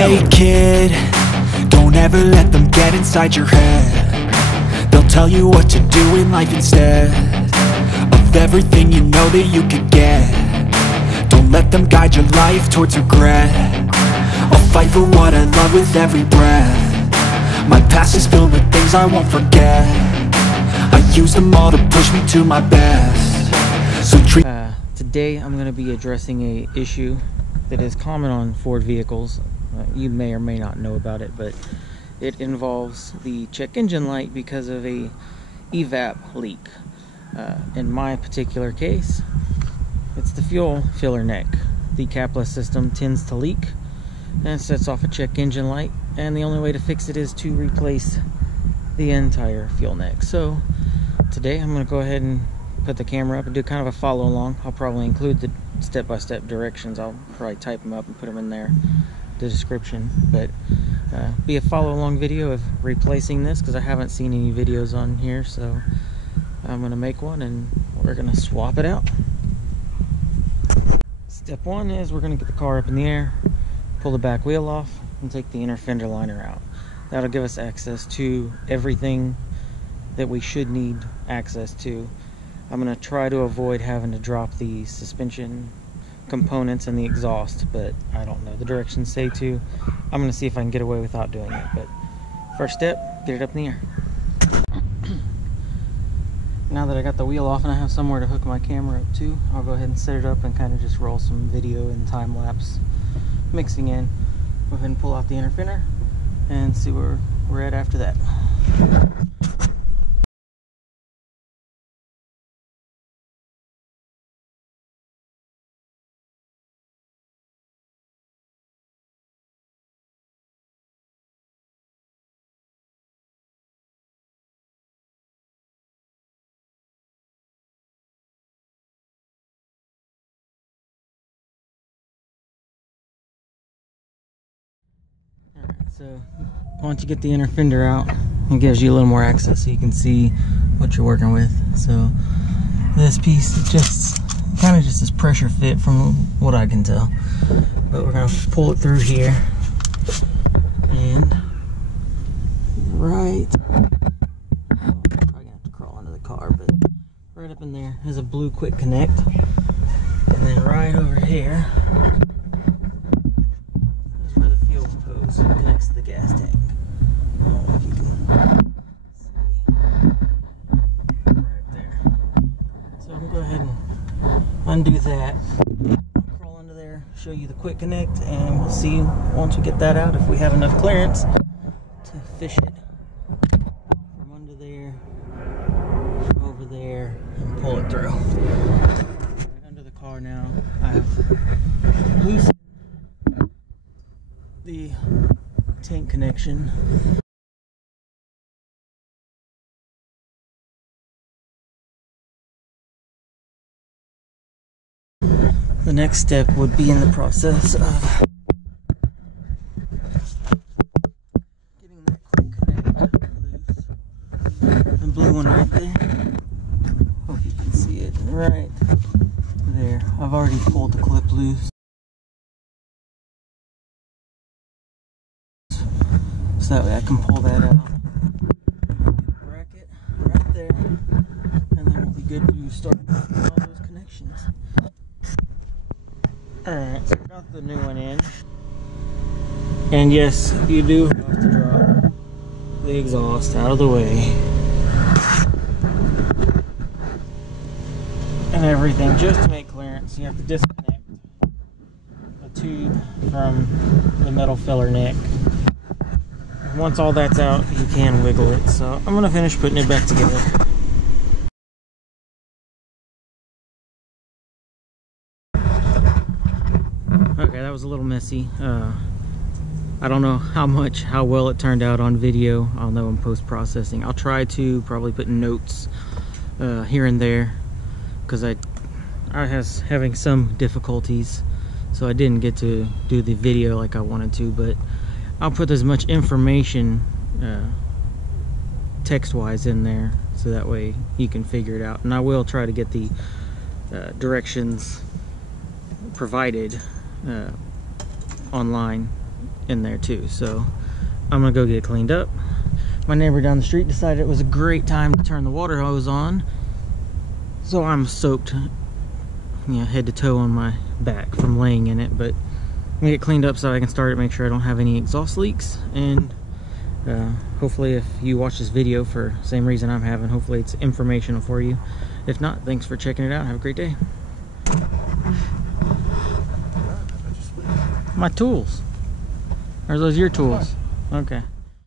Hey kid, don't ever let them get inside your head. They'll tell you what to do in life instead of everything you know that you could get. Don't let them guide your life towards regret. I'll fight for what I love with every breath. My past is filled with things I won't forget. I use them all to push me to my best. So today I'm going to be addressing a issue that is common on Ford vehicles. You may or may not know about it, but it involves the check engine light because of a evap leak. In my particular case, it's the fuel filler neck. The capless system tends to leak and sets off a check engine light, and the only way to fix it is to replace the entire fuel neck. So today I'm going to go ahead and put the camera up and do kind of a follow along. I'll probably include the step-by-step directions. I'll probably type them up and put them in there, the description, but be a follow along video of replacing this because I haven't seen any videos on here, so I'm going to make one and we're going to swap it out. Step one is we're going to get the car up in the air, pull the back wheel off, and take the inner fender liner out. That'll give us access to everything that we should need access to. I'm going to try to avoid having to drop the suspension components and the exhaust, but I don't know. The directions say to. I'm going to see if I can get away without doing it, but first step, get it up in the air. Now that I got the wheel off and I have somewhere to hook my camera up to, I'll go ahead and set it up and kind of just roll some video and time lapse mixing in. Go ahead and pull out the inner fender and see where we're at after that. So once you get the inner fender out, it gives you a little more access so you can see what you're working with. So this piece is just kind of just this pressure fit from what I can tell. But we're going to pull it through here. And right, I'm probably going to have to crawl under the car, but right up in there is a blue quick connect. And then right over here connects to the gas tank. I don't know if you can see right there. So I'm going to go ahead and undo that, crawl under there, show you the quick connect, and we'll see once we get that out if we have enough clearance to fish it from under there over there and pull it through. Right under the car now, I have loosened the tank connection. The next step would be in the process of getting that quick connect loose. The blue one right there. Hope you can see it right there. I've already pulled the clip loose, so that way I can pull that out. Bracket right there, and then we'll be good to start all those connections. Alright, so I got the new one in. And yes, you do have to drop the exhaust out of the way. And everything, just to make clearance, you have to disconnect the tube from the metal filler neck. Once all that's out, you can wiggle it. So I'm going to finish putting it back together. Okay, that was a little messy. I don't know how well it turned out on video. I'll know in post-processing. I'll try to probably put notes here and there, because I was having some difficulties, so I didn't get to do the video like I wanted to, but I'll put as much information text-wise in there so that way you can figure it out. And I will try to get the directions provided online in there too. So I'm gonna go get it cleaned up. My neighbor down the street decided it was a great time to turn the water hose on, so I'm soaked, you know, head to toe on my back from laying in it. But I'm gonna get cleaned up so I can start it, make sure I don't have any exhaust leaks, and hopefully if you watch this video for the same reason I'm having, hopefully it's informational for you. If not, thanks for checking it out. Have a great day. My tools. Or are those your tools? Okay.